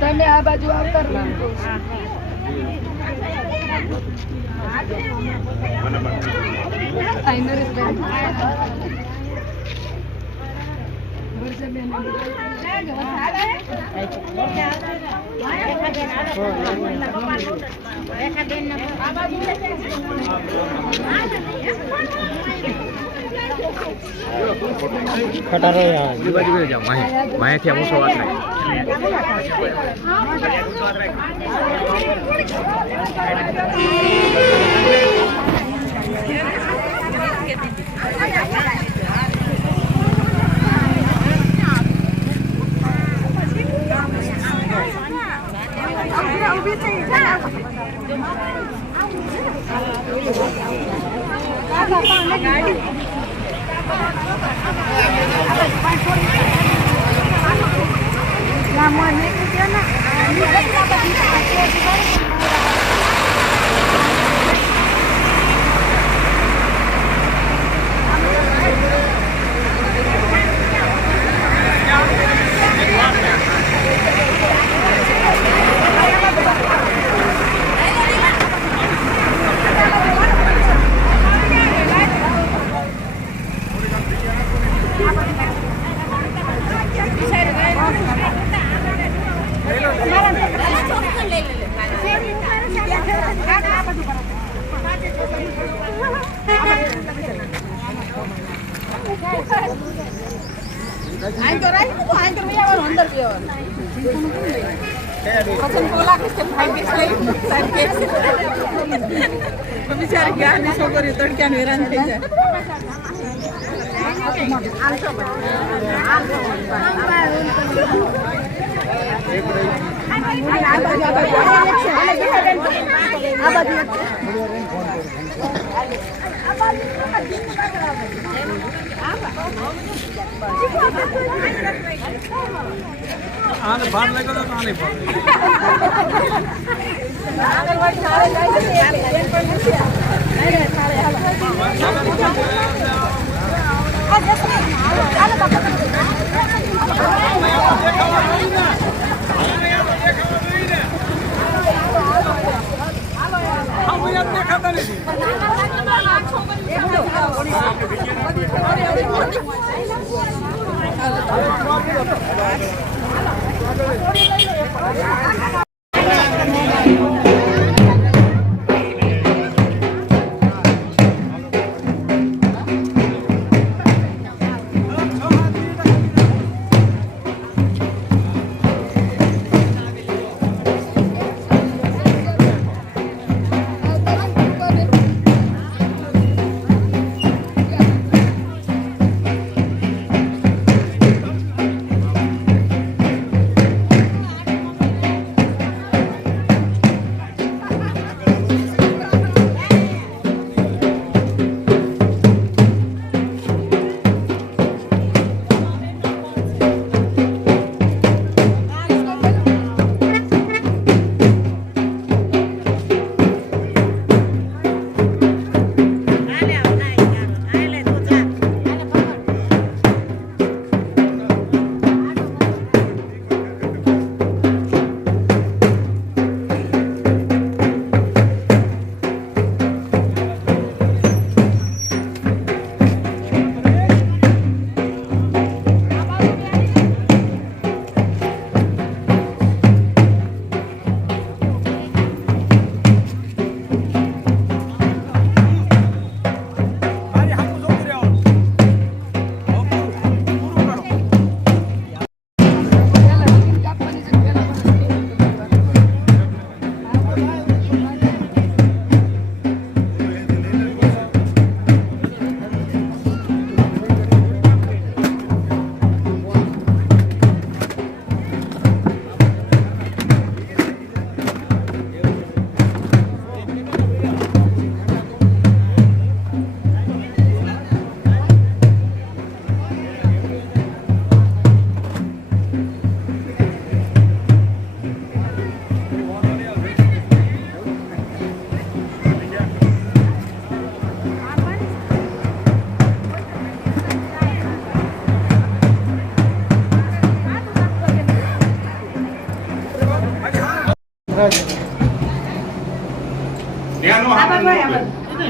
તમે આ બાજુ આવતા રહો. ખટારો બાજુ જાઓ માયાથી અમુક વાત નહીં છોકરી તડક્યા હેરાન થઈ જાય.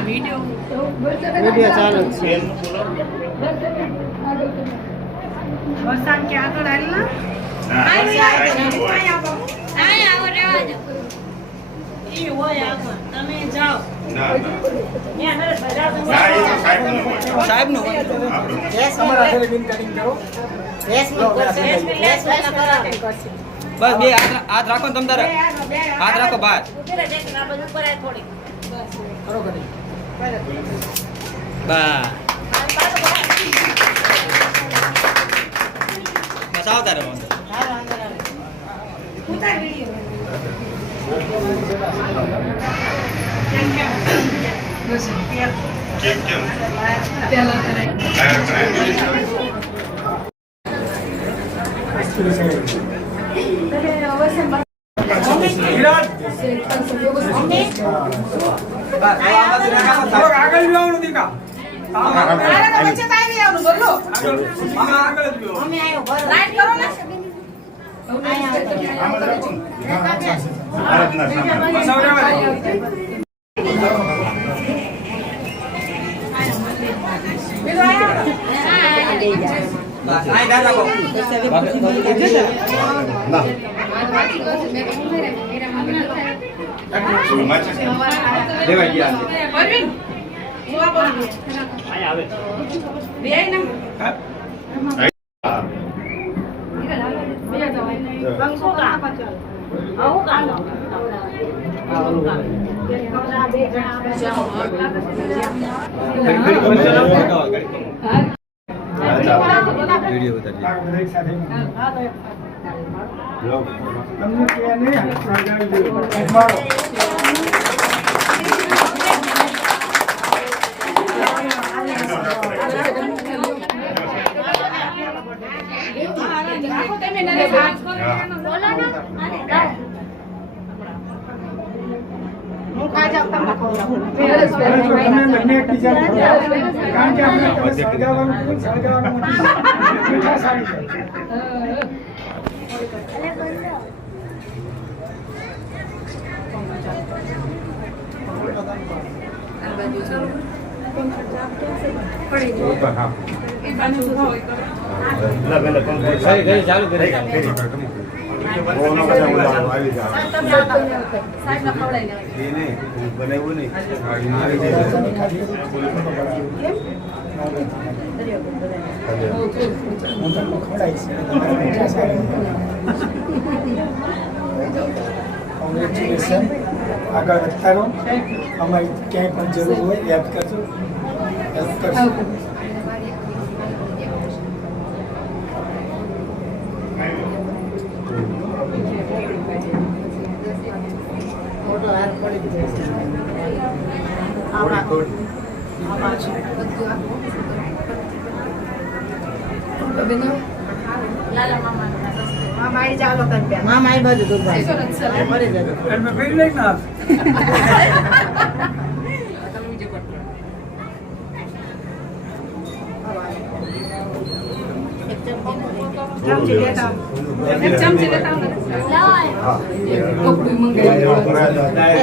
વિડિયો ચાલુ છે. વરસાદ કે આગળ આવીને તમે જાઓ સાહેબ નું બસ બે હાથ રાખો ને તમ તારે હાથ રાખો બહાર બસ આવતા રહો वीडियो बता चालू કોંગ્રેચ્યુલેશન આગળ વધતા રહો અમારી ક્યાંય પણ જરૂર હોય યાદ કરજો હેલ્પ કરજો મામા એ બધું દૂધ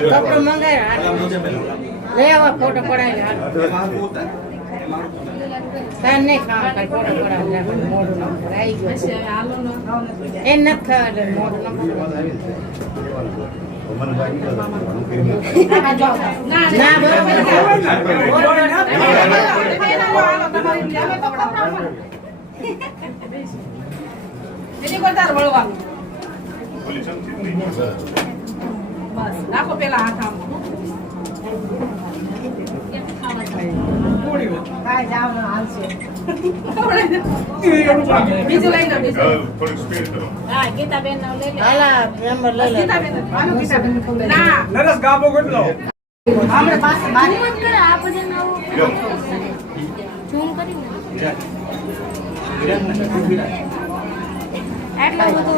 કપડું મંગાવ્યા લે આવા ફોટો પડાવી નહીં ખાવા ફોટો પડાવી મોઢું આવી ગયું એ નથી ખાવા મોઢું નાખો પેલા હાથ આમ બીજું લઈ લો હા ગીતાબેન નો લઈ લે હાલા નંબર લઈ લે ના નરસ ગાબો કેટલો આપણે પાસે બારી મત કરે આ બધા નવું ઝૂમ કરી એટલો બધો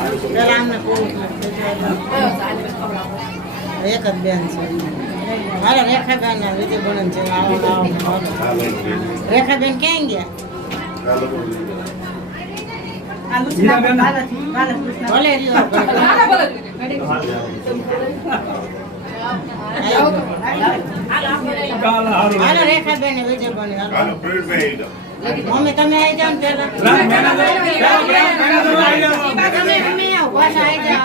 પેલા આમને પૂરું એક જ બેન છે મારા રેખાબેન ના વિજય બનન છે રેખાબેન ક્યાં ગયા ભલે રહ્યો હાલો રેખાબેન ને વિજય બને મમ્મી તમે આવી જાઓ ને પેલા તમે આવો પાછા આવી જાઓ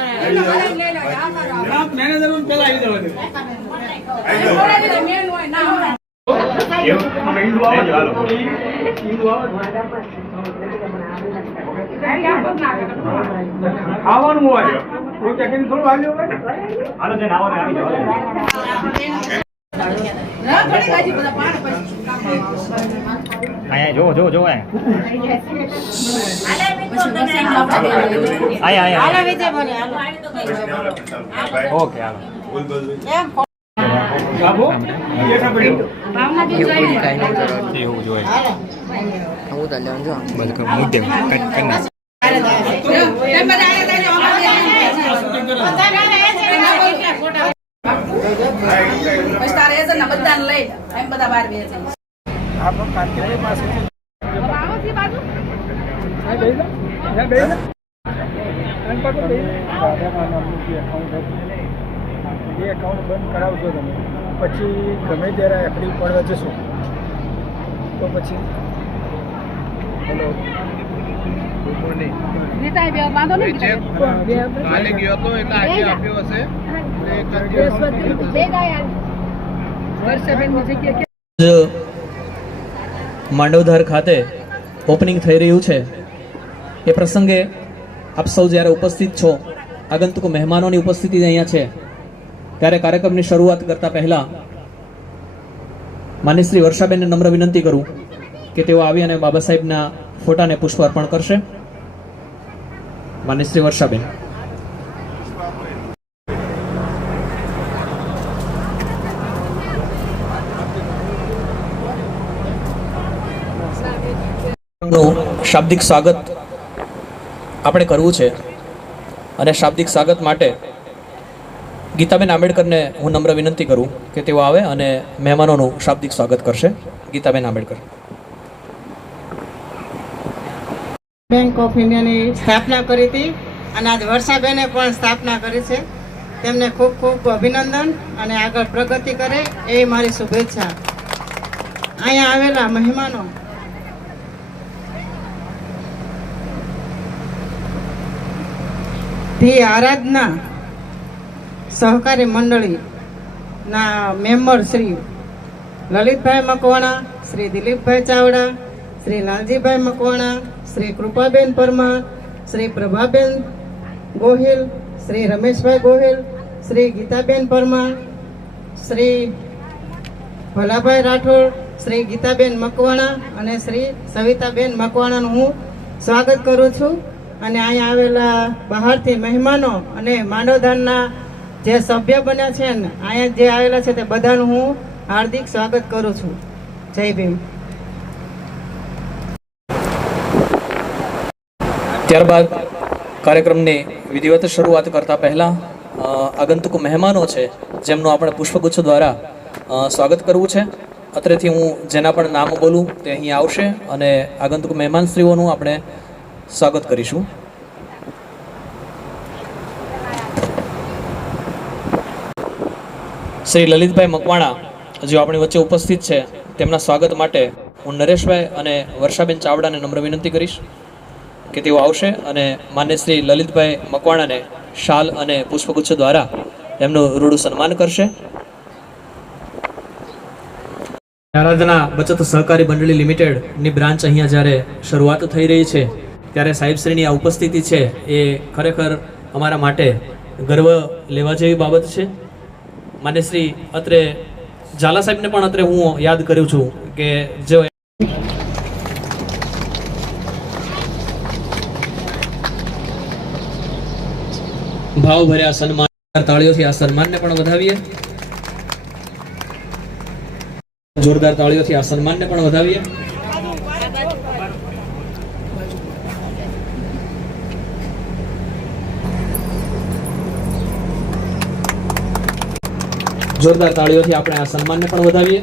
ખાવાનું હોય કોઈ ચકીને થોડું આવ્યું હોય હાલો જઈને આવો ને આવી જાઓ આયા જો આયા હાલો વિજય બને હાલો ઓકે હાલો એમ બાબુ બેઠા પડી એવું જોઈએ હાલો બસ મુદ્દે કરી નાખ આપણો કાંતિભાઈ પાસે એકાઉન્ટ બંધ કરાવશો તમે પછી ગમે ત્યારે એફડી પડવા જશો તો પછી હેલો ગુડ મોર્નિંગ કાલે ગયો હતો એટલે આજે આપ્યો હશે માંડવધાર ખાતે ઓપનિંગ થઈ રહ્યું છે એ પ્રસંગે આપ સૌ જ્યારે ઉપસ્થિત છો આગંતુક મહેમાનોની ઉપસ્થિતિ અહીંયા છે ત્યારે કાર્યક્રમની શરૂઆત કરતા પહેલા માનનીય શ્રી વર્ષાબેનને નમ્ર વિનંતી કરું કે તેઓ આવી અને બાબા સાહેબના ફોટાને પુષ્પ અર્પણ કરશે. માનનીય શ્રી વર્ષાબેન. શાબ્દિક સ્વાગત આપણે કરવું છે અને શાબ્દિક સ્વાગત માટે ગીતાબેન આંબેડકરને હું નમ્ર વિનંતી કરું કે તેઓ આવે અને મહેમાનોનું શાબ્દિક સ્વાગત કરશે. ગીતાબેન આંબેડકર. બેંક ઓફ ઇન્ડિયાની સ્થાપના કરી હતી અને આજ વર્ષાબેને પણ સ્થાપના કરી છે. તેમને ખૂબ ખૂબ અભિનંદન અને આગળ પ્રગતિ કરે એ મારી શુભેચ્છા. અહીંયા આવેલા મહેમાનો ધી આરાધના સહકારી મંડળીના મેમ્બર શ્રી લલિતભાઈ મકવાણા, શ્રી દિલીપભાઈ ચાવડા, શ્રી લાલજીભાઈ મકવાણા, શ્રી કૃપાબેન પરમાર, શ્રી પ્રભાબેન ગોહિલ, શ્રી રમેશભાઈ ગોહિલ, શ્રી ગીતાબેન પરમાર, શ્રી ભલાભાઈ રાઠોડ, શ્રી ગીતાબેન મકવાણા અને શ્રી સવિતાબેન મકવાણાનું હું સ્વાગત કરું છું. અને અહીંયા આવેલા બહારથી મહેમાનો અને માંડવધામના જે સભ્ય બન્યા છે ને અહીંયા જે આવેલા છે તે બધાનું હું હાર્દિક સ્વાગત કરું છું. જય ભીમ. ત્યારબાદ કાર્યક્રમની વિધિવત શરૂઆત કરતા પહેલા આગંતુક મહેમાનો છે જેમનું આપણે પુષ્પગુચ્છ દ્વારા સ્વાગત કરવું છે. અત્રેથી હું જેના પણ નામ બોલું તે અહીં આવશે અને આગંતુક મહેમાનશ્રીઓનું આપણે સ્વાગત કરીશું. શ્રી લલિતભાઈ મકવાણા જેઓ આપણી વચ્ચે ઉપસ્થિત છે તેમના સ્વાગત માટે હું નરેશભાઈ અને વર્ષાબેન ચાવડાને નમ્ર વિનંતી કરીશ કે તેઓ આવશે અને માન્ય શ્રી લલિતભાઈ મકવાણાને શાલ અને પુષ્પગુચ્છ દ્વારા એમનું રૂડું સન્માન કરશે. આરાધના બચત સહકારી મંડળી લિમિટેડની બ્રાન્ચ અહીંયા જ્યારે શરૂઆત થઈ રહી છે ત્યારે સાહેબશ્રીની આ ઉપસ્થિતિ છે એ ખરેખર અમારા માટે ગર્વ લેવા જેવી બાબત છે. માન્ય શ્રી અત્રે ઝાલા સાહેબને પણ અત્રે હું યાદ કરું છું કે જો ભાવભર્યા સન્માન તાળીઓથી આ સન્માનને પણ વધાવીએ. જોરદાર તાળીઓથી આ સન્માનને પણ વધાવીએ. જોરદાર તાળીઓથી આપણે આ સન્માનને પણ વધાવીએ.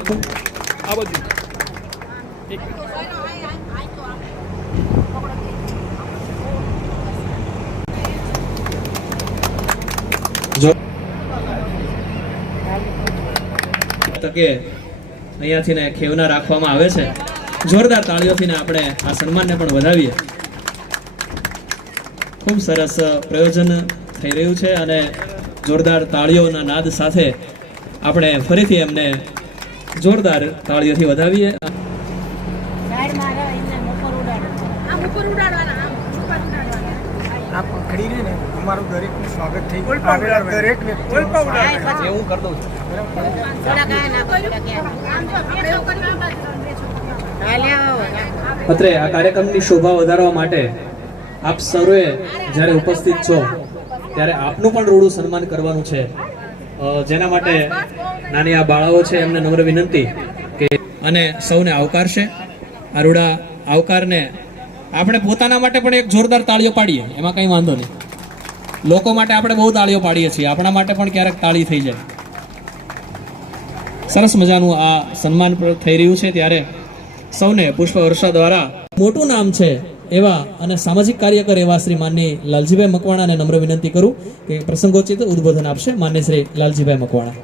તકે અહીંયાથી ને ખેવના રાખવામાં આવે છે. જોરદાર તાળીઓથી ને આપણે આ સન્માનને પણ વધાવીએ. ખૂબ સરસ પ્રયોજન થઈ રહ્યું છે અને જોરદાર તાળીઓના નાદ સાથે આપણે ફરીથી એમને જોરદાર તાળીઓથી વધાવીએ. સાઈડમાં રહો, એમને ઉપર ઉડાડો. આમ ઉપર ઉડાડવાના, આમ ઉપર ઉડાડવાના. આ પકડીને ને અમારું દરેકનું સ્વાગત થઈ ગયું. આવેલા દરેક વ્યક્તિનું હું કરી દઉં છું. થોડા કાંઈ નાખો, થોડા ક્યાં. આમ જો, બે છોકરીઓ આ બાજુ, બે છોકરીઓ. હાલે આવો. અત્રે આ કાર્યક્રમની શોભા વધારવા માટે આપ સર્વે જ્યારે ઉપસ્થિત છો ત્યારે આપનું પણ રૂડું સન્માન કરવાનું છે. જેના માટે નાની આ બાળાઓ છે એમને નમ્ર વિનંતી કે અને સૌને આવકારશે. આ રૂડા આવકારને આપણે પોતાના માટે પણ એક જોરદાર તાળીઓ પાડીએ, એમાં કંઈ વાંધો નહીં. લોકો માટે આપણે બહુ તાળીઓ પાડીએ છીએ, આપણા માટે પણ ક્યારેક તાળી થઈ જાય. સરસ મજાનું આ સન્માન થઈ રહ્યું છે ત્યારે સૌને પુષ્પ વર્ષા દ્વારા મોટું નામ છે એવા અને સામાજિક કાર્યકર એવા શ્રી માનની લાલજીભાઈ મકવાણાને નમ્ર વિનંતી કરું કે પ્રસંગોચિત ઉદ્બોધન આપશે. માન્ય શ્રી લાલજીભાઈ મકવાણા.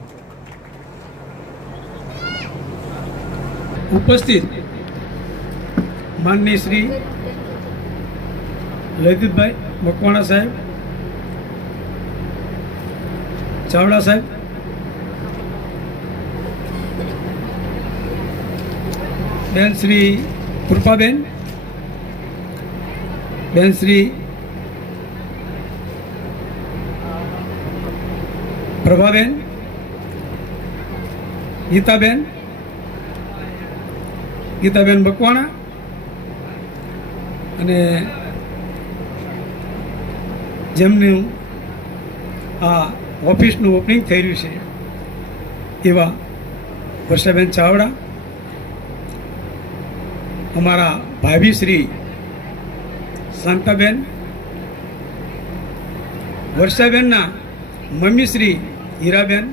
ઉપસ્થિત માનનીય શ્રી લલિતભાઈ મકવાણા સાહેબ, ચાવડા સાહેબ, બેન શ્રી કૃપાબેન, બેન શ્રી પ્રભાબેન, ગીતાબેન મકવાણા અને જેમનું આ ઓફિસનું ઓપનિંગ થઈ રહ્યું છે એવા વર્ષાબેન ચાવડા, અમારા ભાભી શ્રી શાંતાબેન, વર્ષાબેનના મમ્મી શ્રી હીરાબેન,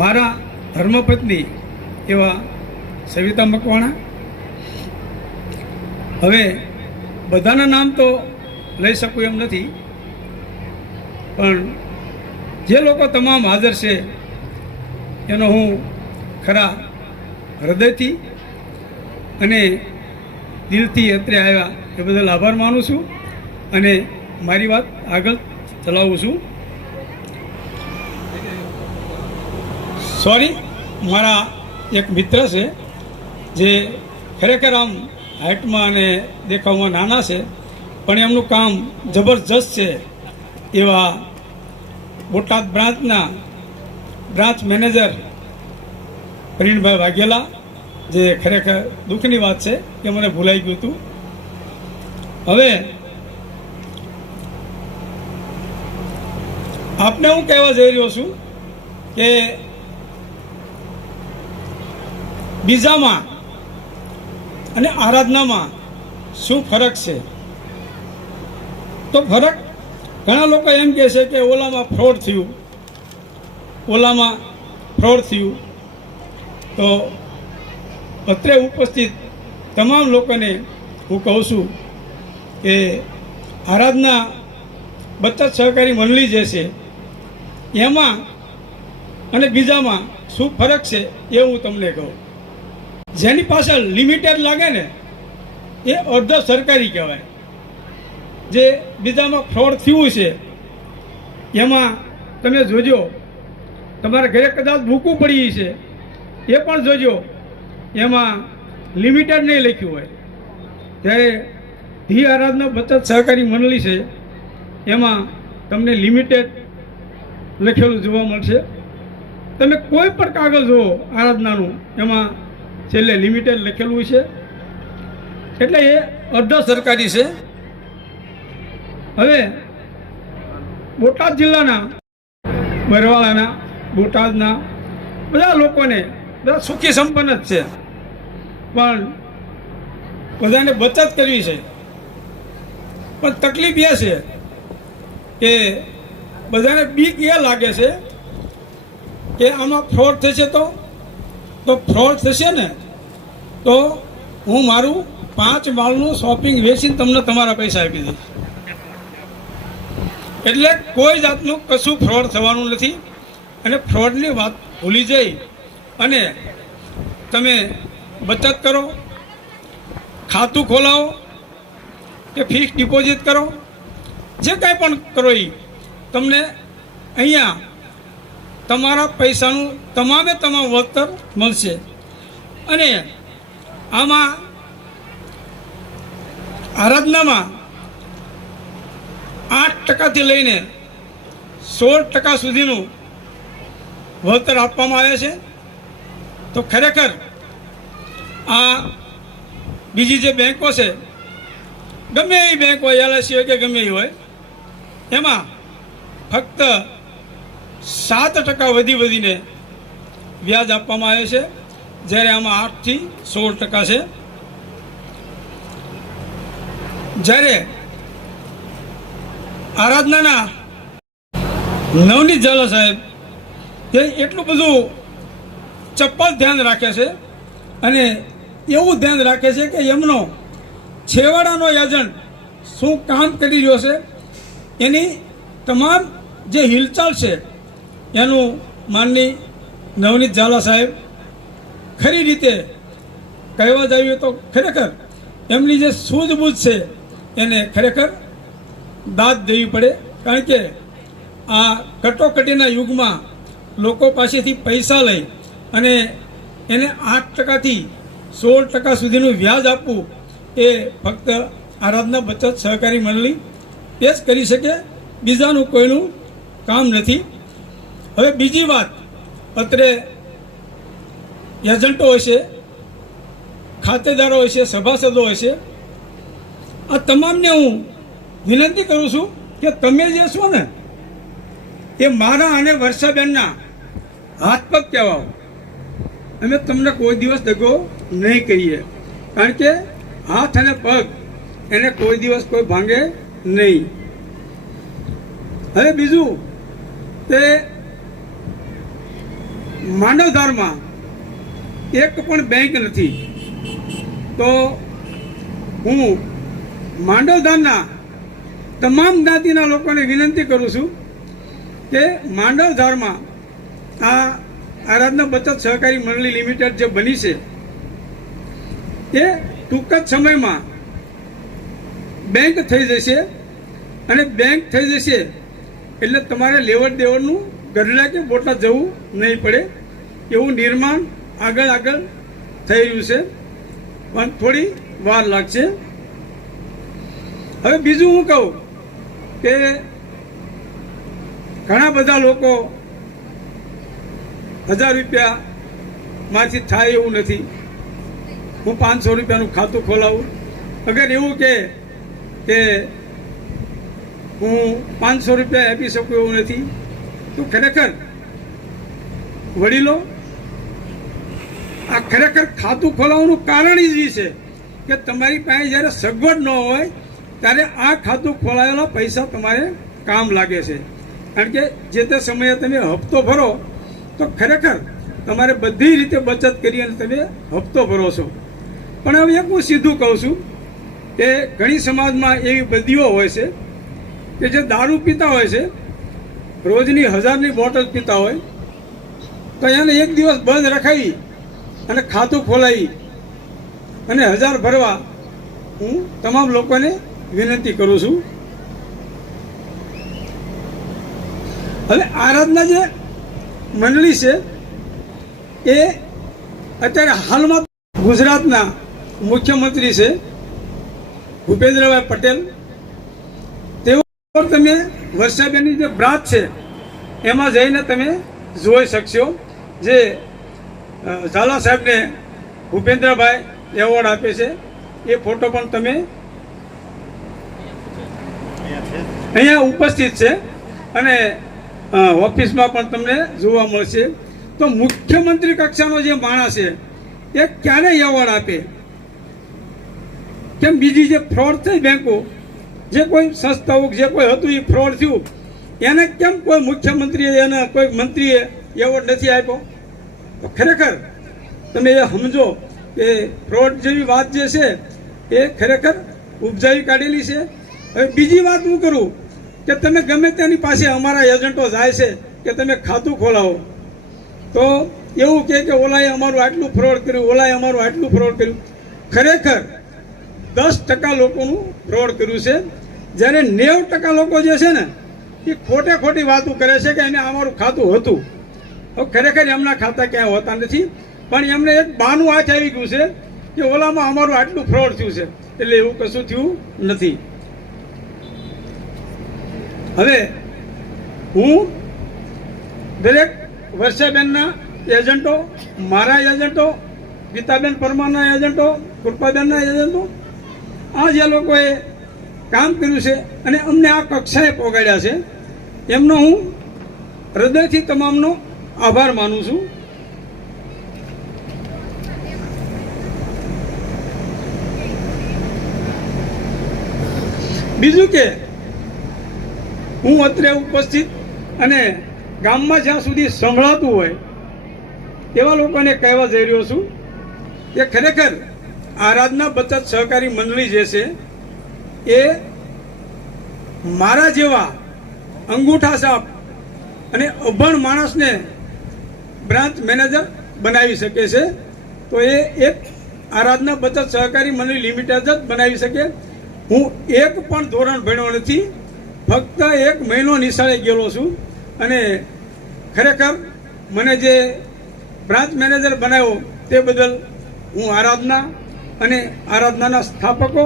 મારા ધર્મપત્ની એવા સવિતા મકવાણા. હવે બધાના નામ તો લઈ શકું એમ નથી, પણ જે લોકો તમામ હાજર છે એનો હું ખરા હૃદયથી અને દિલથી અત્રે આવ્યા એ બદલ આભાર માનું છું અને મારી વાત આગળ ચલાવું છું. સોરી, મારા એક મિત્ર છે જે ખરેખર આમ હાઇટમાં અને દેખાવમાં નાના છે પણ એમનું કામ જબરજસ્ત છે એવા બોટાદ બ્રાન્ચ મેનેજર પ્રવીણભાઈ વાઘેલા, જે ખરેખર દુઃખની વાત છે કે મને ભૂલાઈ ગયું હતું. હવે આપને હું કહેવા જઈ રહ્યો છું કે બીજામાં અને આરાધનામાં શું ફરક છે? તો ફરક ઘણા લોકો એમ કહે છે કે ઓલામાં ફ્રોડ થયું. તો અત્રે ઉપસ્થિત તમામ લોકોને હું કહું છું કે આરાધના બચત સહકારી મંડળી જે છે એમાં અને બીજામાં શું ફરક છે એ હું તમને કહું. જેની પાછળ લિમિટેડ લાગે ને એ અર્ધ સરકારી કહેવાય. જે બીજામાં ફ્રોડ થયું છે એમાં તમે જોજો, તમારા ઘરે કદાચ ભૂકું પડી છે એ પણ જોજો, એમાં લિમિટેડ નહીં લખ્યું હોય. ત્યારે ધી આરાધના બચત સહકારી મંડળી છે એમાં તમને લિમિટેડ લખેલું જોવા મળશે. તમે કોઈ પણ કાગળ જુઓ આરાધનાનું એમાં છેલ્લે લિમિટેડ લખેલું છે, એટલે એ અર્ધ સરકારી છે. હવે બોટાદ જિલ્લાના, બરવાળાના, બોટાદના બધા લોકોને બધા સુખી સંપન્ન જ છે, પણ બધાને બચત કરવી છે. પણ તકલીફ એ છે કે બધાને બીક એ લાગે છે કે આમાં ફ્રોડ થશે તો ફ્રોડ થશે ને તો હું મારું 5 માળનું શોપિંગ વેચીને તમને તમારા પૈસા આપી દઈશ. એટલે કોઈ જાતનું કશું ફ્રોડ થવાનું નથી. અને ફ્રોડની વાત ભૂલી જઈ અને તમે બચત કરો, ખાતું ખોલાવો કે ફિક્સ ડિપોઝિટ કરો, જે કાંઈ પણ કરો એ તમને અહીંયા તમારા પૈસાનું તમામે તમામ વળતર મળશે. અને આમાં આરાધનામાં 8% લઈને 16% સુધીનું વળતર આપવામાં આવે છે. તો ખરેખર આ બીજી જે બેંકો છે, ગમે એવી બેંક હોય, LIC હોય કે ગમે એ હોય, એમાં ફક્ત 7% વધીને વ્યાજ આપવામાં આવે છે, જ્યારે આમાં 8 થી 16% છે. જ્યારે આરાધનાના નવનીત ઝાલા સાહેબ તે એટલું બધું ચપ્પલ ધ્યાન રાખે છે અને એવું ધ્યાન રાખે છે કે એમનો છેવાડાનો એજન્ટ શું કામ કરી રહ્યો છે એની તમામ જે હિલચાલ છે એનું માનની નવનીત ઝાલા સાહેબ ખરી રીતે કહેવા જઈએ તો ખરેખર એમની જે સૂઝબૂઝ છે એને ખરેખર દાદ દેવી પડે. કારણ કે આ કટોકટીના યુગમાં લોકો પાસેથી પૈસા લઈ અને એને 8% થી 16% સુધીનું વ્યાજ આપવું એ ફક્ત આરાધના બચત સહકારી મંડળી તે જ કરી શકે, બીજાનું કોઈનું કામ નથી. હવે બીજી વાત, અત્રે એજન્ટો હોય છે, ખાતેદારો હોય છે, સભાસદો હોય છે, આ તમામને હું વિનંતી કરું છું કે તમે જે છો ને એ મારા અને વર્ષાબેનના હાથ પગ કહેવાઓ. અમે તમને કોઈ દિવસ દગો નહીં કરીએ, કારણ કે હાથ અને પગ એને કોઈ દિવસ કોઈ ભાંગે નહીં. હવે બીજું તે માનવધારમાં એક પણ બેંક નથી. તો હું માંડવધામના તમામ જ્ઞાતિના લોકોને વિનંતી કરું છું કે માંડવધારમાં આ આરાધના બચત સહકારી મંડળી લિમિટેડ જે બની છે એ ટૂંક જ સમયમાં બેંક થઈ જશે. અને બેંક થઈ જશે એટલે તમારે લેવડ દેવડનું ગઢડા કે બોટાદ જવું નહીં પડે, એવું નિર્માણ આગળ થઈ રહ્યું છે, પણ થોડી વાર લાગશે. હવે બીજું હું કહું કે ઘણા બધા લોકો 1000 રૂપિયામાંથી થાય એવું નથી. હું 500 રૂપિયાનું ખાતું ખોલાવું, અગર એવું કે હું 500 રૂપિયા આપી શકું એવું નથી, તો ખરેખર વડીલો આ ખરેખર ખાતું ખોલાવવાનું કારણ જ એ છે કે તમારી પાસે જ્યારે સગવડ ન હોય ત્યારે આ ખાતું ખોલાવેલા પૈસા તમારે કામ લાગે છે. કારણ કે જે તે સમયે તમે હપ્તો ભરો તો ખરેખર તમારે બધી રીતે બચત કરી અને તમે હપ્તો ભરો છો. પણ હવે એક હું સીધું કહું છું કે ઘણી સમાજમાં એવી બદીઓ હોય છે કે જે દારૂ પીતા હોય છે, રોજની 1000ની બોટલ પીતા હોય, તો એને એક દિવસ બંધ રખાવી અને ખાતું ખોલાવી અને 1000 ભરવા હું તમામ લોકોને વિનંતી કરું છું. હવે આરાધના જે મંડળી છે એ અત્યારે હાલમાં ગુજરાતના મુખ્યમંત્રી છે ભૂપેન્દ્રભાઈ પટેલ. તેઓ તમે વર્ષાબેનની જે બ્રાત છે એમાં જઈને તમે જોઈ શકશો. જે ઝાલા સાહેબને ભૂપેન્દ્રભાઈ એવોર્ડ આપે છે એ ફોટો પણ તમે અહીંયા ઉપસ્થિત છે અને ઓફિસમાં પણ તમને જોવા મળશે. તો મુખ્યમંત્રી કક્ષાનો જે માણસ છે એ ક્યારે એવોર્ડ આપે? કેમ બીજી જે ફ્રોડ થઈ બેંકો, જે કોઈ સંસ્થાઓ જે કોઈ હતું એ ફ્રોડ થયું, એને કેમ કોઈ મુખ્યમંત્રીએ એને કોઈ મંત્રીએ એવોર્ડ નથી આપ્યો. તો ખરેખર તમે એ સમજો કે ફ્રોડ જેવી વાત જે છે એ ખરેખર ઉપજાવી કાઢેલી છે. હવે બીજી વાત હું કરું કે તમે ગમે તેની પાસે અમારા એજન્ટો જાય છે કે તમે ખાતું ખોલાવો તો એવું કહે કે ઓલાએ અમારું આટલું ફ્રોડ કર્યું, ઓલાએ અમારું આટલું ફ્રોડ કર્યું. ખરેખર 10% લોકોનું ફ્રોડ કર્યું છે, જ્યારે 90% લોકો જે છે ને એ ખોટી વાતો કરે છે કે એને અમારું ખાતું હતું. હવે ખરેખર એમના ખાતા ક્યાંય હોતા નથી, પણ એમને એક બહાનું હાથ આવી ગયું છે કે ઓલામાં અમારું આટલું ફ્રોડ થયું છે, એટલે એવું કશું થયું નથી. હવે હું દરેક વર્ષાબેનના એજન્ટો, મારા એજન્ટો, ગીતાબેન પરમારના એજન્ટો, કૃપાબેનના એજન્ટો, આ જે લોકોએ કામ કર્યું છે અને અમને આ કક્ષાએ પહોંચાડ્યા છે એમનો હું હૃદયથી તમામનો આભાર માનું છું. બીજું કે હું અત્રે ઉપસ્થિત અને ગામમાં જ્યાં સુધી સંભળાતું હોય એવા લોકોને કહેવા જઈ રહ્યો છું કે ખરેખર આરાધના બચત સહકારી મંડળી જે છે એ મારા જેવા અંગૂઠા છાપ અને અભણ માણસને બ્રાન્ચ મેનેજર બનાવી શકે છે. તો એ એક આરાધના બચત સહકારી મંડળી લિમિટેડ જ બનાવી શકે. હું એક પણ ધોરણ ભણ્યો નથી, ફક્ત 1 મહિનો નિશાળે ગયેલો છું અને ખરેખર મને જે બ્રાન્ચ મેનેજર બનાવ્યો તે બદલ હું આરાધના અને આરાધનાના સ્થાપકો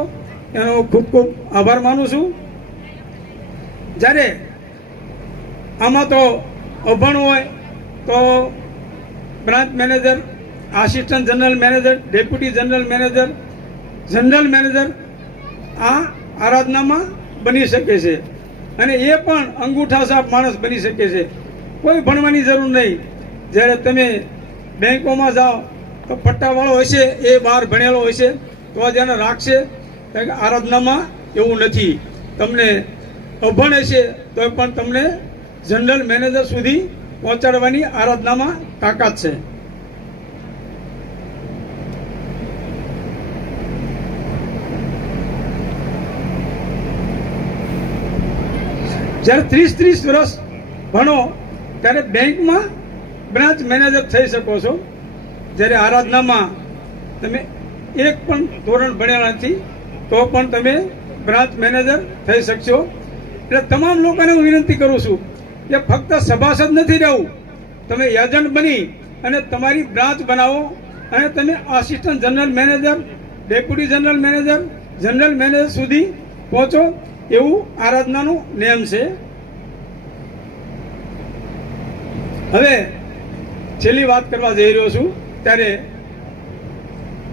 એનો ખૂબ ખૂબ આભાર માનું છું. જ્યારે આમાં તો અભણ હોય તો branch manager, assistant general manager, deputy general manager આ આરાધનામાં બની શકે છે અને એ પણ અંગૂઠા છાપ માણસ બની શકે છે. કોઈ ભણવાની જરૂર નહીં. જ્યારે તમે બેંકોમાં જાઓ તો પટ્ટાવાળો હશે એ બહાર ભણેલો હશે તો જ એને રાખશે. કારણ કે આરાધનામાં એવું નથી. તમને અભણ હશે તો પણ તમને જનરલ મેનેજર સુધી પહોંચાડવાની આરાધનામાં તાકાત છે. જ્યારે 30 વર્ષ ભણો ત્યારે બેંકમાં બ્રાન્ચ મેનેજર થઈ શકો છો. જ્યારે આરાધનામાં તમે એક પણ ધોરણ ભણ્યા નથી તો પણ તમે બ્રાન્ચ મેનેજર થઈ શકશો. એટલે તમામ લોકોને હું વિનંતી કરું છું કે ફક્ત સભાસદ નથી રહેવું, તમે એજન્ટ બની અને તમારી બ્રાન્ચ બનાવો અને તમે assistant general manager, deputy general manager સુધી પહોંચો. એવું આરાધનાનો નિયમ છે. હવે છેલ્લી વાત કરવા જઈ રહ્યો છું ત્યારે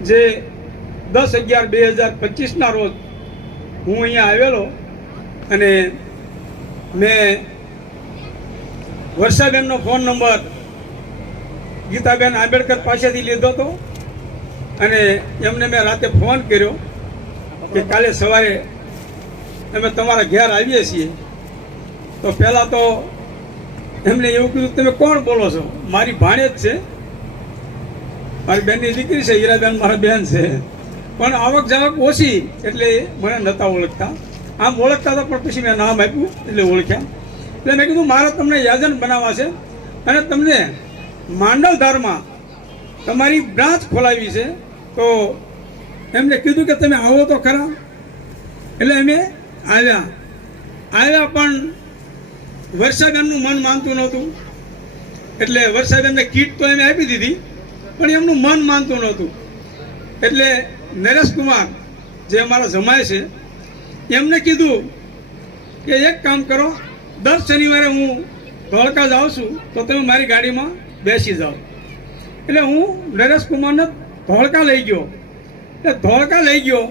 જે 10/11/2025 રોજ હું અહીંયા આવેલો અને મેં વર્ષાબેનનો ફોન નંબર ગીતાબેન આંબેડકર પાસેથી લીધો હતો અને એમને મેં રાતે ફોન કર્યો કે કાલે સવારે અમે તમારા ઘેર આવીએ છીએ. તો પહેલાં તો એમને એવું કીધું તમે કોણ બોલો છો? મારી ભાણેજ છે, મારી બેનની દીકરી છે, હીરાબેન મારા બેન છે, પણ આવક જાવક ઓછી એટલે મને નહોતા ઓળખતા. આમ ઓળખતા હતા પણ પછી મેં નામ આપ્યું એટલે ઓળખ્યા. એટલે મેં કીધું મારે તમને એજન્ટ બનાવવા છે અને તમને માંડલધારમાં તમારી બ્રાન્ચ ખોલાવી છે. તો એમને કીધું કે તમે આવો તો ખરા. એટલે અમે આવ્યા પણ વર્ષાબેનનું મન માનતું નહોતું. એટલે વર્ષાબેનને કીટ તો એમ આપી દીધી પણ એમનું મન માનતું નહોતું. એટલે નરેશકુમાર જે અમારા જમાય છે એમને કીધું કે એક કામ કરો, દર શનિવારે હું ધોળકા જાઉં છું તો તમે મારી ગાડીમાં બેસી જાઓ. એટલે હું નરેશકુમારને ધોળકા લઈ ગયો. એટલે ધોળકા લઈ ગયો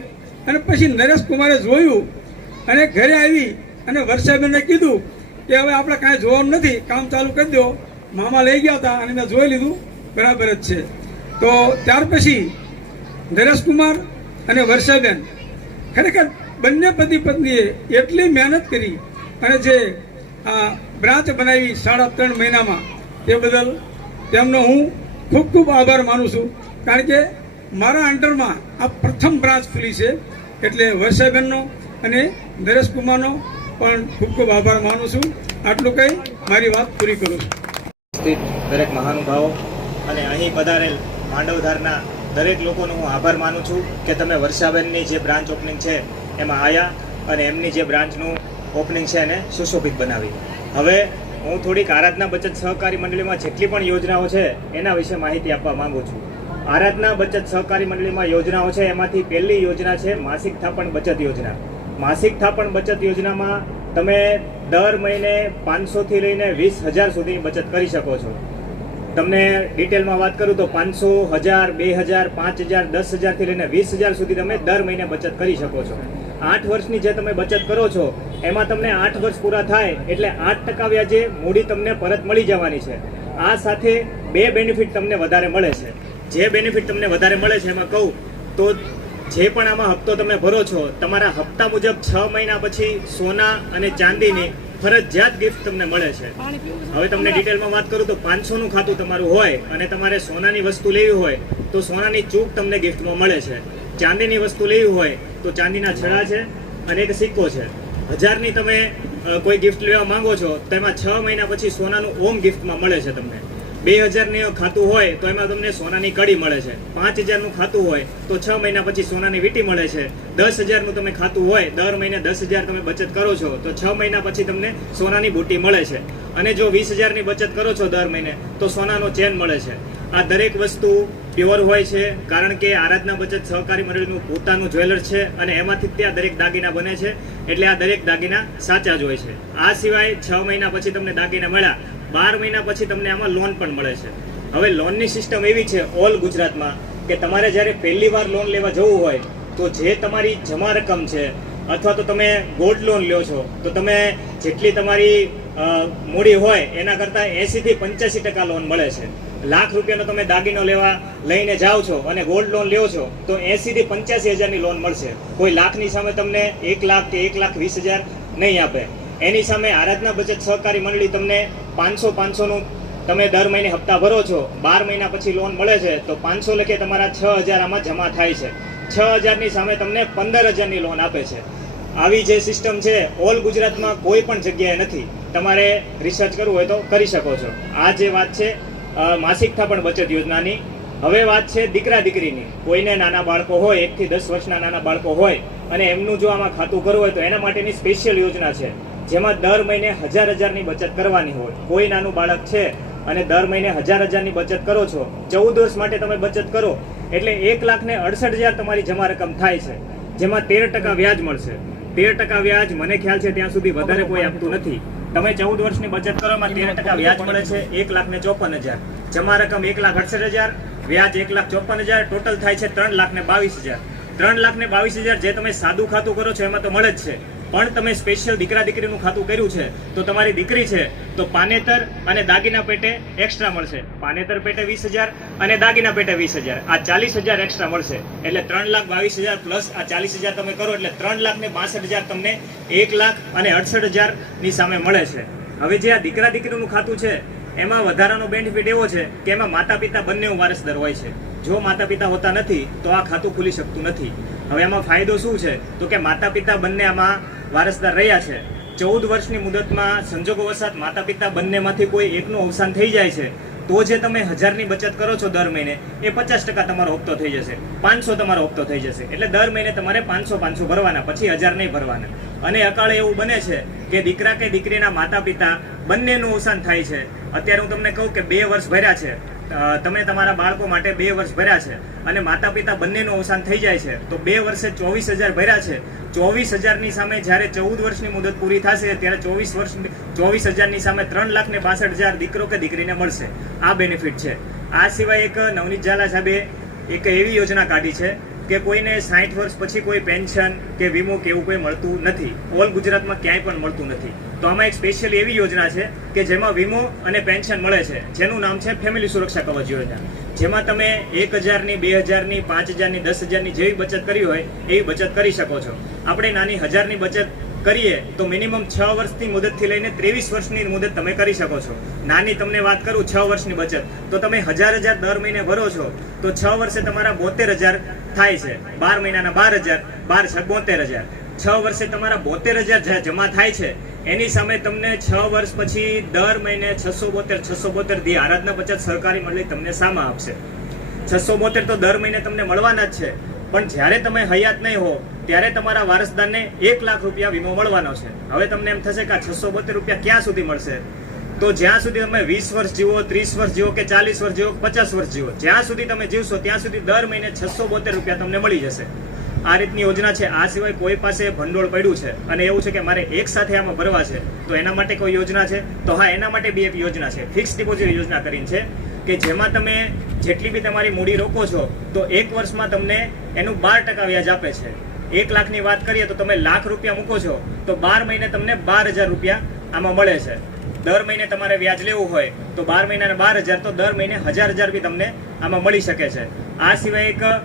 અને પછી નરેશકુમારે જોયું અને ઘરે આવી અને વર્ષાબેનને કીધું કે હવે આપણે કાંઈ જોવાનું નથી, કામ ચાલુ કરી દો. મામા લઈ ગયા હતા અને મેં જોઈ લીધું, બરાબર જ છે. તો ત્યાર પછી નરેશકુમાર અને વર્ષાબેન ખરેખર બંને પતિ પત્નીએ એટલી મહેનત કરી અને જે આ બ્રાન્ચ બનાવી 3.5 મહિનામાં તે બદલ તેમનો હું ખૂબ ખૂબ આભાર માનું છું. કારણ કે મારા અંડરમાં આ પ્રથમ બ્રાન્ચ ખુલી છે, એટલે વર્ષાબેનનો અને નરેશકુમારનો પણ ખૂબ ખૂબ આભાર માનું છું. આટલું કહી મારી વાત પૂરી કરું છું. ઉપસ્થિત દરેક મહાનુભાવો અને અહીં પધારેલ માંડવધારના દરેક લોકોનો હું આભાર માનું છું કે તમે વર્ષાબેનની જે બ્રાન્ચ ઓપનિંગ છે એમાં આવ્યા અને એમની જે બ્રાન્ચનું ઓપનિંગ છે એને સુશોભિત બનાવી. હવે હું થોડીક આરાધના બચત સહકારી મંડળીમાં જેટલી પણ યોજનાઓ છે એના વિશે માહિતી આપવા માંગુ છું. આરાધના બચત સહકારી મંડળીમાં યોજનાઓ છે, એમાંથી પહેલી યોજના છે માસિક થાપણ બચત યોજના. માસિક થાપણ બચત યોજનામાં તમે દર મહિને 500 થી લઈને 20,000 સુધીની બચત કરી શકો છો. તમને ડિટેલમાં વાત કરું તો 500, 1000, 2000, 5000, 10,000 થી લઈને 20,000 સુધી તમે દર મહિને બચત કરી શકો છો. 8 વર્ષની જે તમે બચત કરો છો એમાં તમને 8 વર્ષ પૂરા થાય એટલે 8% વ્યાજે મૂડી તમને પરત મળી જવાની છે. આ સાથે 2 બેનિફિટ તમને વધારે મળે છે. જે બેનિફિટ તમને વધારે મળે છે એમાં કહું તો જે પણ આમાં હપ્તો તમે ભરો છો, તમારા હપ્તા મુજબ 6 મહિના પછી સોના અને ચાંદીની ફરજિયાત ગિફ્ટ તમને મળે છે. હવે તમને ડિટેલમાં વાત કરું તો 500નું ખાતું તમારું હોય અને તમારે સોનાની વસ્તુ લેવી હોય તો સોનાની ચૂક તમને ગિફ્ટમાં મળે છે. ચાંદીની વસ્તુ લેવી હોય તો ચાંદીના છડા છે અને એક સિક્કો છે. 1000ની તમે કોઈ ગિફ્ટ લેવા માંગો છો તો એમાં 6 મહિના પછી સોનાનું ઓમ ગિફ્ટમાં મળે છે તમને. 2000ની ખાતું હોય તો એમાં તમને સોનાની કડી મળે છે. 5000નું ખાતું હોય તો 6 મહિના પછી સોનાની વીંટી મળે છે. 10,000નું તમે ખાતું હોય, દર મહિને 10,000 તમે બચત કરો છો તો 6 મહિના પછી તમને સોનાની બુટ્ટી મળે છે. અને જો 20,000ની બચત કરો છો દર મહિને તો સોનાનો ચેન મળે છે. આ દરેક વસ્તુ પ્યોર હોય છે, કારણ કે આરાધના બચત સહકારી મંડળીનું પોતાનું જ્વેલર છે અને એમાંથી ત્યાં દરેક દાગીના બને છે, એટલે આ દરેક દાગીના સાચા જ હોય છે. આ સિવાય 6 મહિના પછી તમને દાગીના મળ્યા, 12 મહિના પછી તમને આમાં લોન પણ મળે છે. હવે લોનની સિસ્ટમ એવી છે ઓલ ગુજરાતમાં કે તમારે જ્યારે પહેલી વાર લોન લેવા જવું હોય તો જે તમારી જમા રકમ છે અથવા તો તમે ગોલ્ડ લોન લ્યો છો તો તમે જેટલી તમારી મૂડી હોય એના કરતાં 80 થી 85% લોન મળે છે. લાખ રૂપિયાનો તમે દાગીનો લેવા લઈને જાઓ છો અને ગોલ્ડ લોન લ્યો છો તો 80 થી 85,000ની લોન મળશે. કોઈ લાખની સામે તમને 1 લાખ કે 1,20,000 નહીં આપે. એની સામે આરાધના બચત સહકારી મંડળી તમને 500-500નું તમે દર મહિને હપ્તા ભરો છો, 12 મહિના પછી લોન મળે છે તો 500 લખે તમારા 6,000 આમાં જમા થાય છે. 6,000ની સામે તમને 15,000ની લોન આપે છે. આવી જે સિસ્ટમ છે ઓલ ગુજરાતમાં કોઈ પણ જગ્યાએ નથી. તમારે રિસર્ચ કરવું હોય તો કરી શકો છો. આ જે વાત છે માસિક થાપણ બચત યોજનાની. હવે વાત છે દીકરા દીકરીની. કોઈને નાના બાળકો હોય, 1 થી 10 વર્ષના નાના બાળકો હોય અને એમનું જો આમાં ખાતું કરવું હોય તો એના માટેની સ્પેશિયલ યોજના છે, જેમાં દર મહિને 1000-1000ની બચત કરવાની હોય. કોઈ નાનું બાળક છે અને દર મહિને 1000-1000ની બચત કરો છો, 14 વર્ષ માટે તમે બચત કરો એટલે 1,68,000 તમારી જમા રકમ થાય છે, જેમાં 13% વ્યાજ મળશે. 13% વ્યાજ મને ખ્યાલ છે ત્યાં સુધી વધારે કોઈ આપતું નથી. તમે 14 વર્ષની બચત કરો એમાં 13% વ્યાજ મળે છે. 1,54,000 જમા રકમ 1,68,000, વ્યાજ 1,54,000, ટોટલ થાય છે 3,22,000. 3,22,000 જે તમે સાદું ખાતું કરો છો એમાં તો મળે જ છે, પણ તમે સ્પેશિયલ દીકરા દીકરીનું ખાતું કર્યું છે તો તમારી દીકરી છે તો પાનેતર અને દાગીના પેટે એક્સ્ટ્રા મળશે. પાનેતર પેટે 20,000 અને દાગીના પેટે 20,000, આ 40,000 એક્સ્ટ્રા મળશે. એટલે 3,22,000 પ્લસ આ 40,000 તમે કરો એટલે 3,62,000 તમને 1,68,000ની સામે મળે છે. હવે જે આ દીકરા દીકરીનું ખાતું છે એમાં વધારાનો બેનિફિટ એવો છે કે એમાં માતા પિતા બંને વારસદાર હોય છે. જો માતા પિતા હોતા નથી તો આ ખાતું ખુલી શકતું નથી. હવે એમાં ફાયદો શું છે તો કે માતા પિતા બંને આમાં વારસદાર રહ્યા છે. 14 વર્ષની મુદતમાં સંજોગોવશાત માતા પિતા બંનેમાંથી કોઈ એકનું અવસાન થઈ જાય છે તો જે તમે 1000ની બચત કરો છો દર મહિને એ 50% તમારો હપ્તો થઈ જશે, 500 તમારો હપ્તો થઈ જશે. એટલે દર મહિને તમારે 500 ભરવાના, પછી 1000 નહીં ભરવાના. અને અકાળે એવું બને છે કે દીકરા કે દીકરીના માતા પિતા બંનેનું અવસાન થાય છે. અત્યારે હું તમને કહું કે 2 વર્ષ ભર્યા છે, તમે તમારા બાળકો માટે 2 વર્ષ ભર્યા છે અને માતા પિતા બંનેનું અવસાન થઈ જાય છે તો 2 વર્ષે 24,000 ભર્યા છે. 24,000ની સામે જ્યારે 14 વર્ષની મુદત પૂરી થશે ત્યારે 24,000ની સામે 3,62,000 દીકરો કે દીકરીને મળશે. આ બેનિફિટ છે. આ સિવાય એક નવનીત ઝાલા સાહેબે એક એવી યોજના કાઢી છે કે કોઈને 60 વર્ષ પછી કોઈ પેન્શન કે વીમો કે એવું કોઈ મળતું નથી. ઓલ ગુજરાતમાં ક્યાંય પણ મળતું નથી. તો આમાં એક સ્પેશિયલ એવી યોજના છે કે જેમાં વીમો અને પેન્શન મળે છે, જેનું નામ છે ફેમિલી સુરક્ષા કવચ યોજના. જેમાં તમે 1,000ની, 2,000ની, 5,000ની, 10,000ની જેવી બચત કરી હોય એવી બચત કરી શકો છો. આપણે નાની 1000ની બચત કરીએ તો મિનિમમ 6 વર્ષની મુદતથી લઈને 23 વર્ષની મુદત તમે કરી શકો છો. નાની તમને વાત કરું 6 વર્ષની બચત, તો તમે 1000 દર મહિને ભરો છો તો 6 વર્ષે તમારા 72,000 થાય છે. 12 મહિનાના 12,000, 12 × 72,000. 6 વર્ષે તમારા 72,000 જમા થાય છે. એની સામે તમને 6 વર્ષ પછી દર મહિને 672 દી આરાધના બચત સહકારી મંડળી તમને સામા આપશે. 672 તો દર મહિને તમને મળવાના જ છે, પણ જ્યારે તમે હયાત નહીં હો ત્યારે તમારા વારસદારને 1 લાખ રૂપિયા વીમો મળવાનો છે. હવે તમને એમ થશે કે આ 672 રૂપિયા ક્યાં સુધી મળશે? તો જ્યાં સુધી તમે 20 વર્ષ જીવો, 30 વર્ષ જીવો કે 40 વર્ષ જીવો, 50 વર્ષ જીવો, જ્યાં સુધી તમે જીવશો ત્યાં સુધી દર મહિને 672 રૂપિયા તમને મળી જશે. આ રીતની યોજના છે. આ સિવાય કોઈ પાસે ભંડોળ પડ્યું છે અને એવું છે કે મારે એક સાથે આમાં ભરવા છે, તો એના માટે કોઈ યોજના છે? તો હા, એના માટે બી એક યોજના છે. ફિક્સ ડિપોઝિટ યોજના કરીને છે કે જેમાં તમે જેટલી બી તમારી મૂડી રોકો છો તો 1 વર્ષમાં તમને એનું 12% વ્યાજ આપે છે. 1 લાખની વાત કરીએ તો તમે લાખ રૂપિયા મૂકો છો તો 12 મહિને તમને 12,000 રૂપિયા આમાં મળે છે. દર મહિને તમારે વ્યાજ લેવું હોય તો 12 મહિનાના 12,000, તો દર મહિને 1,000 બી તમને આમાં મળી શકે છે. આ સિવાય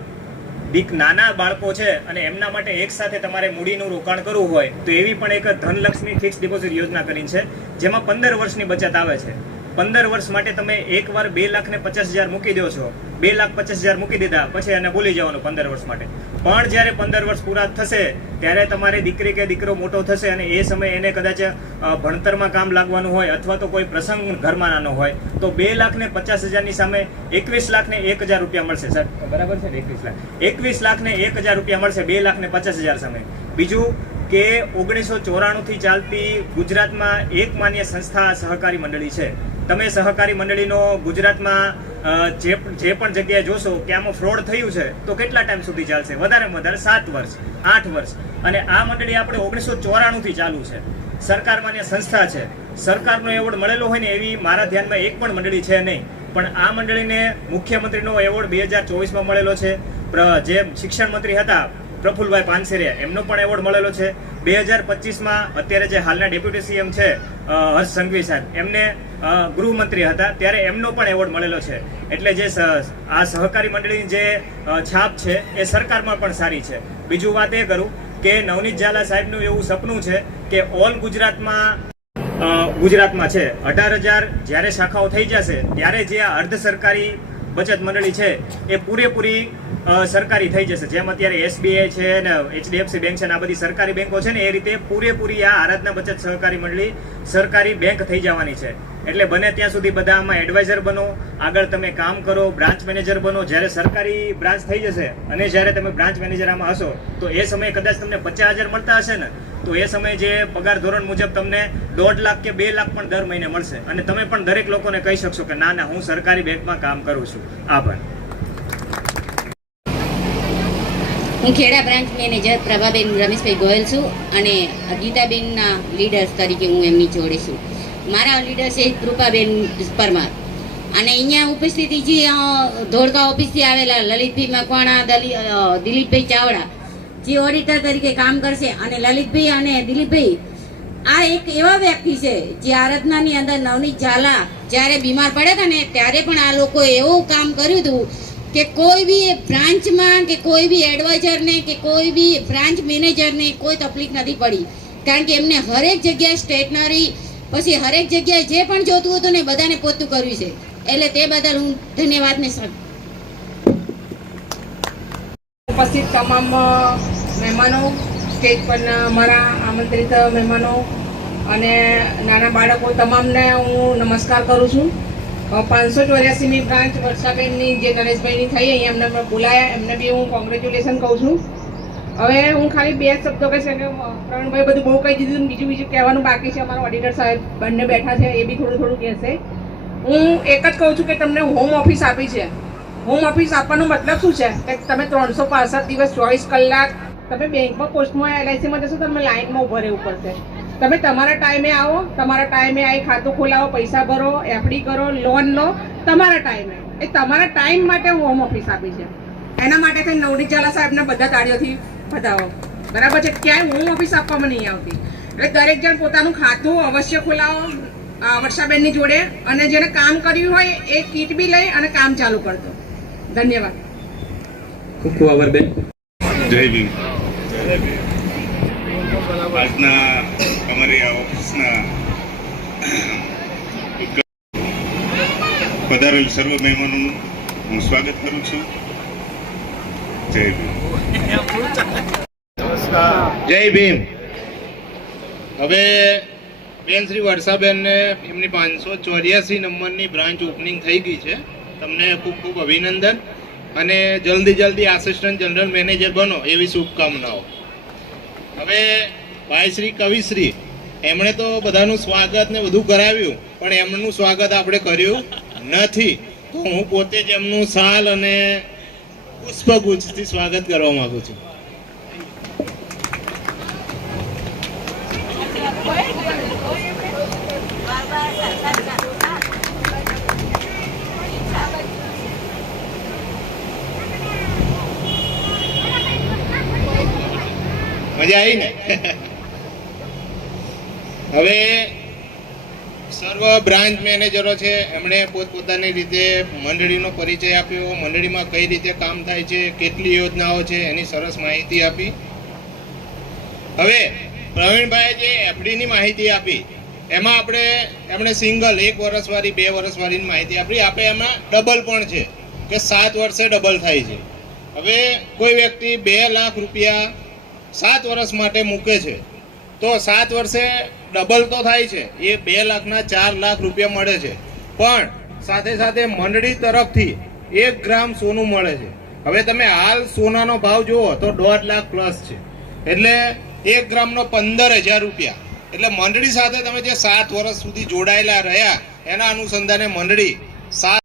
એક નાના બાળકો છે અને એમના માટે એક સાથે તમારે મૂડીનું રોકાણ કરવું હોય તો એવી પણ એક ધનલક્ષ્મી ફિક્સ ડિપોઝિટ યોજના કરીને છે, જેમાં 15 વર્ષની બચત આવે છે. 15 વર્ષ માટે તમે એકવાર 2,50,000 મૂકી દો છો, 2,50,000 મૂકી દીધા પછી એને ભૂલી જવાનું 15 વર્ષ માટે. પણ જ્યારે 15 વર્ષ પૂરા થશે ત્યારે તમારે દીકરી કે દીકરો મોટો થશે અને એ સમયે એને કદાચ ભણતરમાં કામ લાગવાનું હોય અથવા તો કોઈ પ્રસંગ ઘરમાં નાનો હોય તો 2,50,000 ની સામે 21,01,000 રૂપિયા મળશે. સર બરાબર છે ને? 21,01,000 રૂપિયા મળશે 2,50,000 સામે. બીજું કે 1994 થી ચાલતી ગુજરાતમાં એક માન્ય સંસ્થા સહકારી મંડળી છે. તમે સહકારી મંડળીનો ગુજરાતમાં જે પણ જગ્યાએ જોશો કે આમાં ફ્રોડ થયું છે તો કેટલા ટાઈમ સુધી ચાલશે? વધારેમાં વધારે 7 વર્ષ, 8 વર્ષ. અને આ મંડળી આપણે 1994 થી ચાલુ છે. સરકાર માન્ય સંસ્થા છે. સરકારનો એવોર્ડ મળેલો હોય ને એવી મારા ધ્યાનમાં એક પણ મંડળી છે નહીં. પણ આ મંડળીને મુખ્યમંત્રીનો એવોર્ડ 2024માં મળેલો છે. જે શિક્ષણ મંત્રી હતા પ્રફુલભાઈ પાનસેરિયા, એમનો પણ એવોર્ડ મળેલો છે. 2025માં અત્યારે જે હાલના ડેપ્યુટી સીએમ છે હર્ષ સંઘવી સાહેબ, એમને ગૃહમંત્રી હતા ત્યારે એમનો પણ એવોર્ડ મળેલો છે. એટલે જે આ સહકારી મંડળીની જે છાપ છે એ સરકારમાં પણ સારી છે. બીજું વાત એ કરું કે નવનીત ઝાલા સાહેબનું એવું સપનું છે કે ઓલ ગુજરાતમાં છે 18,000 જ્યારે શાખાઓ થઈ જશે ત્યારે જે આ અર્ધ સરકારી બચત મંડળી છે એ પૂરેપૂરી સરકારી થઈ જશે. જેમ અત્યારે SBI છે ને HDFC બેંક છે ને આ બધી સરકારી બેંકો છે ને એ રીતે પૂરેપૂરી આ આરાધના બચત સહકારી મંડળી સરકારી બેંક થઈ જવાની છે. એટલે બને ત્યાં સુધી બધા આમાં એડવાઇઝર બનો, આગળ તમે કામ કરો, બ્રાન્ચ મેનેજર બનો. જ્યારે સરકારી બ્રાન્ચ થઈ જશે અને જ્યારે તમે બ્રાન્ચ મેનેજર આમાં હશો તો એ સમયે કદાચ તમને 50,000 મળતા હશે ને તો એ સમયે જે પગાર ધોરણ મુજબ તમને 1.5 લાખ કે 2 લાખ પણ દર મહિને મળશે અને તમે પણ દરેક લોકોને કહી શકશો કે ના હું સરકારી બેંકમાં કામ કરું છું. આભાર. હું ખેડા બ્રાન્ચ મેનેજર પ્રભાબેન રમેશભાઈ ગોયલ છું અને ગીતાબેનના લીડર્સ તરીકે હું એમની જોડે છું. મારા લીડર છે કૃપાબેન પરમાર અને અહીંયા ઉપસ્થિતિ જે ધોળકા ઓફિસથી આવેલા લલિતભાઈ મકવાણા, દિલીપભાઈ ચાવડા જે ઓડિટર તરીકે કામ કરશે. અને લલિતભાઈ અને દિલીપભાઈ આ એક એવા વ્યક્તિ છે જે આરાધનાની અંદર નવનીત ઝાલા જ્યારે બીમાર પડ્યા હતા ને ત્યારે પણ આ લોકોએ એવું કામ કર્યું હતું કે કોઈ બી બ્રાન્ચમાં કે કોઈ બી એડવાઇઝરને કે કોઈ બી બ્રાન્ચ મેનેજરને કોઈ તકલીફ નથી પડી, કારણ કે એમને હરેક જગ્યાએ સ્ટેશનરી પછી હરેક જગ્યાએ જે પણ જોતું હતું ને બધાને પોતું કર્યું છે. એટલે તે બદલ હું ધન્યવાદને ઉપસ્થિત તમામ મહેમાનો, સ્ટેજ પરના મારા આમંત્રિત મહેમાનો અને નાના બાળકો તમામને હું નમસ્કાર કરું છું. 584મી બ્રાન્ચ વર્ષાબેનની જે નરેશભાઈની થઈ અહીંયા એમને બોલાયા, એમને બી હું કોંગ્રેચ્યુલેશન કહું છું. હવે હું ખાલી 2 શબ્દો કહીશ કે પ્રવીણભાઈ બધું બહુ કહી દીધું, બીજું કહેવાનું બાકી છે. અમારા ઓડિટર સાહેબ બંને બેઠા છે, એ બી થોડું કહેશે. હું એક જ કહું છું કે તમને હોમ ઓફિસ આપી છે. હોમ ઓફિસ આપવાનો મતલબ શું છે કે તમે 365 દિવસ 24 કલાક તમે બેંકમાં પોસ્ટમાં LICમાં જશો તમે લાઇનમાં ઊભા રહેવું પડશે. તમે તમારા ટાઈમે આવો, તમારા ટાઈમે આવી ખાતું ખોલાવો, પૈસા ભરો, FD કરો, લોન લો તમારા ટાઈમે. એ તમારા ટાઈમ માટે હોમ ઓફિસ આપી છે. એના માટે કંઈ નવનીત ઝાલા સાહેબને બધા તાળીઓથી વધાવો. બરાબર છે? ક્યાંય હોમ ઓફિસ આપવામાં નહીં આવતી. એટલે દરેક જણ પોતાનું ખાતું અવશ્ય ખોલાવો વર્ષાબેનની જોડે અને જેને કામ કર્યું હોય એ કીટ બી લઈ અને કામ ચાલુ કરતો. ધન્યવાદ. ખૂબ ખૂબ આભાર બેન. જય ભીમ. આજના અમારી આ ઓફિસના પધારેલ સર્વ મહેમાનોનું હું સ્વાગત કરું છું. જય ભીમ. જય ભીમ. હવે બેન શ્રી વર્ષાબેનને એમની 584 નંબરની બ્રાન્ચ ઓપનિંગ થઈ ગઈ છે. તમને ખૂબ ખૂબ અભિનંદન અને જલ્દી આસિસ્ટન્ટ જનરલ મેનેજર બનો એવી શુભકામનાઓ. હવે ભાઈ શ્રી કવિશ્રી એમણે તો બધાનું સ્વાગત ને બધું કરાવ્યું, પણ એમનું સ્વાગત આપણે કર્યું નથી. તો હું પોતે જ એમનું શાલ અને પુષ્પગુચ્છથી સ્વાગત કરવા માંગુ છું. મજા આવી ને? હવે સર્વ બ્રાન્ચ મેનેજરો છે એમણે પોતપોતાની રીતે મંડળીનો પરિચય આપ્યો, મંડળીમાં કઈ રીતે કામ થાય છે, કેટલી યોજનાઓ છે એની સરસ માહિતી આપી. હવે પ્રવીણભાઈ જે એફડીની માહિતી આપી એમાં એમણે સિંગલ 1 વર્ષવાળી 2 વર્ષવાળીની માહિતી આપી. આપણે એમાં ડબલ પણ છે કે 7 વર્ષે ડબલ થાય છે. હવે કોઈ વ્યક્તિ 2 લાખ રૂપિયા 7 વર્ષ માટે મૂકે છે તો 7 વર્ષે ડબલ તો થાય છે, એ 2 લાખના 4 લાખ રૂપિયા મળે છે. પણ સાથે સાથે મંડળી તરફથી 1 ગ્રામ સોનું મળે છે. હવે તમે હાલ સોનાનો ભાવ જુઓ તો 1.5 લાખ પ્લસ છે, એટલે 1 ગ્રામનો 15,000 રૂપિયા. એટલે મંડળી સાથે તમે જે 7 વર્ષ સુધી જોડાયેલા રહ્યા એના અનુસંધાને મંડળી 7